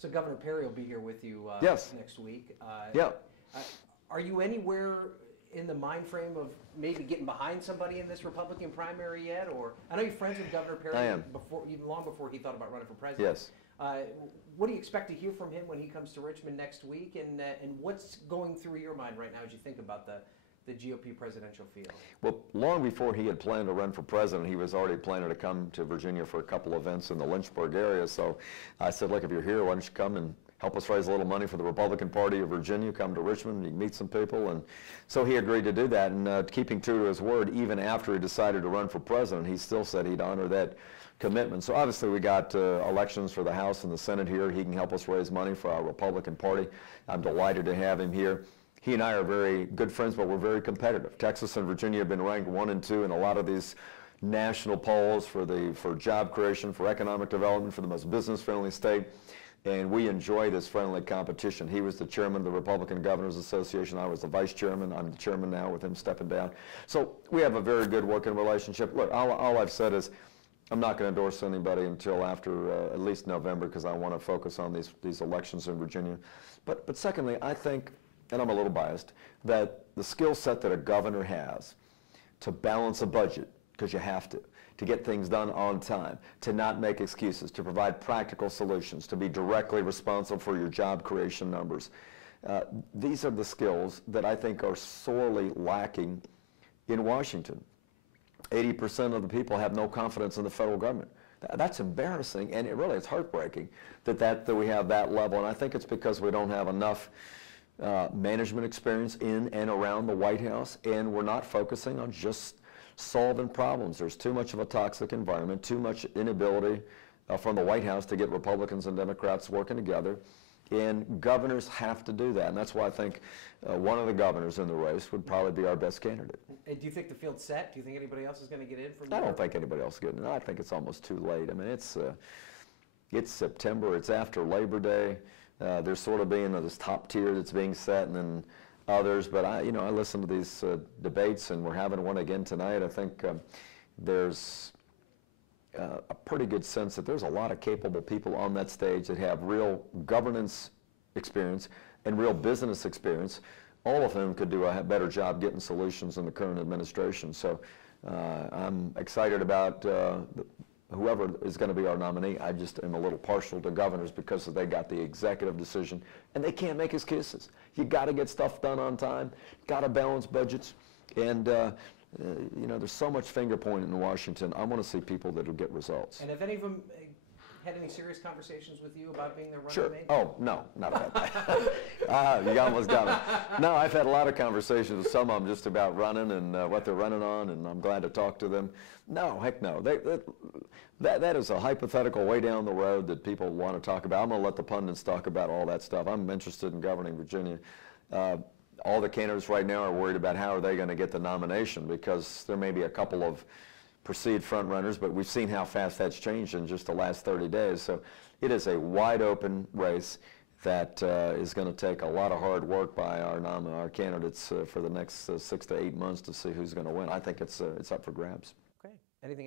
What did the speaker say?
So Governor Perry will be here with you yes. next week. Yeah. Are you anywhere in the mind frame of maybe getting behind somebody in this Republican primary yet? Or I know you're friends with Governor Perry. I am. Even long before he thought about running for president. Yes. What do you expect to hear from him when he comes to Richmond next week? And what's going through your mind right now as you think about the GOP presidential field? Well, long before he had planned to run for president, he was already planning to come to Virginia for a couple events in the Lynchburg area. So I said, look, if you're here, why don't you come and help us raise a little money for the Republican Party of Virginia, come to Richmond, you can meet some people. And so he agreed to do that. And keeping true to his word, even after he decided to run for president, he still said he'd honor that commitment. So obviously we got elections for the House and the Senate here. He can help us raise money for our Republican Party. I'm delighted to have him here. He and I are very good friends, but we're very competitive. Texas and Virginia have been ranked 1 and 2 in a lot of these national polls for job creation, for economic development, for the most business-friendly state. And we enjoy this friendly competition. He was the chairman of the Republican Governors Association. I was the vice chairman. I'm the chairman now with him stepping down. So we have a very good working relationship. Look, all I've said is I'm not going to endorse anybody until after at least November because I want to focus on these elections in Virginia. But secondly, I think, and I'm a little biased, that the skill set that a governor has to balance a budget, because you have to get things done on time, to not make excuses, to provide practical solutions, to be directly responsible for your job creation numbers. These are the skills that I think are sorely lacking in Washington. 80% of the people have no confidence in the federal government. That's embarrassing, and it's heartbreaking that we have that level, and I think it's because we don't have enough management experience in and around the White House, and we're not focusing on just solving problems. There's too much of a toxic environment, too much inability from the White House to get Republicans and Democrats working together, and governors have to do that, and that's why I think one of the governors in the race would probably be our best candidate. Do you think the field's set? Do you think anybody else is going to get in from I don't think anybody else is getting in. I think it's almost too late. I mean, it's September, it's after Labor Day. There's sort of being this top tier that's being set, and then others. But I listen to these debates, and we're having one again tonight. I think there's a pretty good sense that there's a lot of capable people on that stage that have real governance experience and real business experience. All of them could do a better job getting solutions in the current administration. So I'm excited about whoever is going to be our nominee. I just am a little partial to governors because they got the executive decision, and they can't make excuses. You got to get stuff done on time, got to balance budgets, and there's so much finger pointing in Washington. I want to see people that will get results. And have any of them had any serious conversations with you about being their running Sure. mate? Oh, no, not about that. You almost got me. No, I've had a lot of conversations with some of them just about running and what they're running on, and I'm glad to talk to them. No, heck no. That is a hypothetical way down the road that people want to talk about. I'm going to let the pundits talk about all that stuff. I'm interested in governing Virginia. All the candidates right now are worried about how are they going to get the nomination, because there may be a couple of perceived front runners, but we've seen how fast that's changed in just the last 30 days. So it is a wide open race that is going to take a lot of hard work by our candidates for the next 6 to 8 months to see who's going to win. I think it's up for grabs.